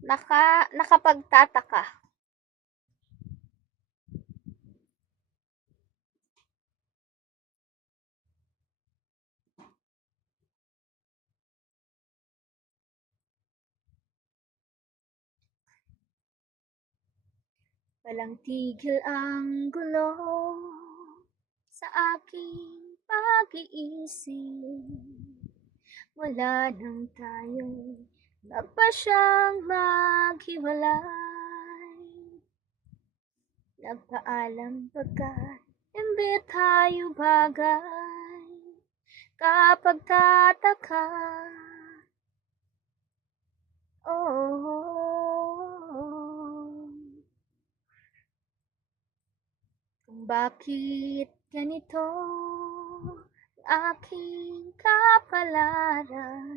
Naka nakapagtataka. Walang tigil ang gulo sa aking pag-iisip. Wala nang tayo'y magpasyang maghiwalay. Nagpaalam pagkat hindi tayo bagay. Kapag tataka, oh, kung bakit ganito aking kapalaran.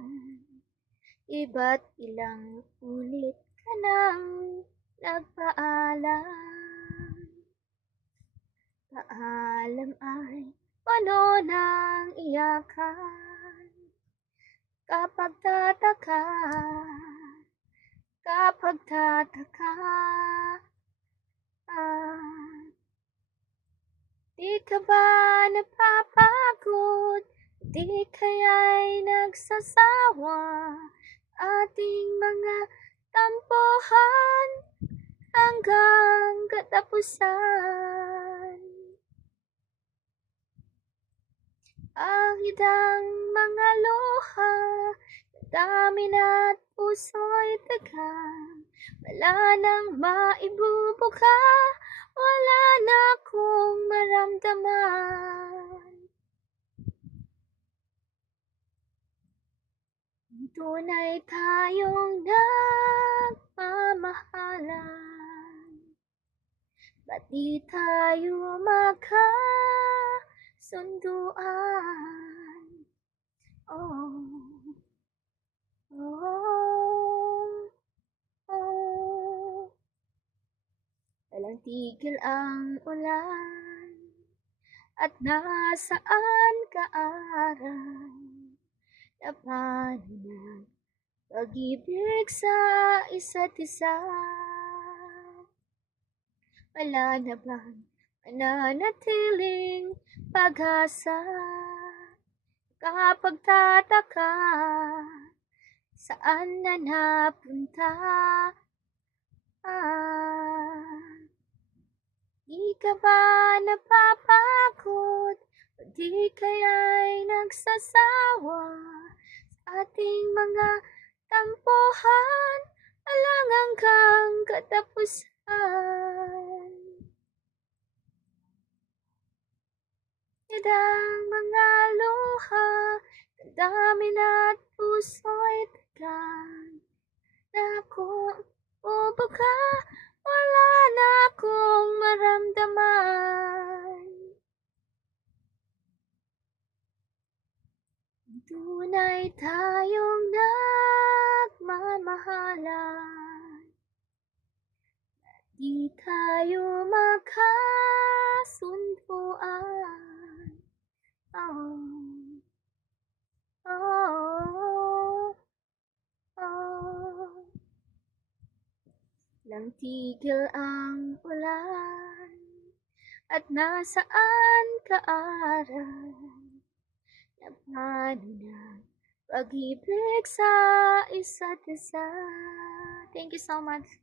Iba't ilang ulit ka nang nagpaalam. Paalam ay puno ng iyakan. Kapag tataka, kapag tataka, ah, di ka ba napapagod? Di kaya'y nagsasawa? Ating mga tampuhan hanggang katapusan. Ang idang mga luha, dami na't puso'y taga. Wala nang maibubuka, wala na akong maramdaman. Tunay tayong nagmamahalan. Ba't di tayo magkasunduan? Oh, oh, oh. Walang tigil ang ulan at nasaan ka aral? Na paano na pag-ibig sa isa't isa? Wala na bang mananatiling pag-asa? Kapag tataka, saan na napunta? Ah, di ka ba napapagod? O di kaya'y nagsasawa? Ating mga tampuhan, alang hanggang katapusan. Idang mga luha, dami na't puso'y tagan. Na kung wala Tunay tayong nagmamahalan. Di tayo magkasunduan. Oh, oh, oh. Lang tigil ang ulan at nasaan ka aral? Na paano na pag-ibig sa isa't isa? Thank you so much.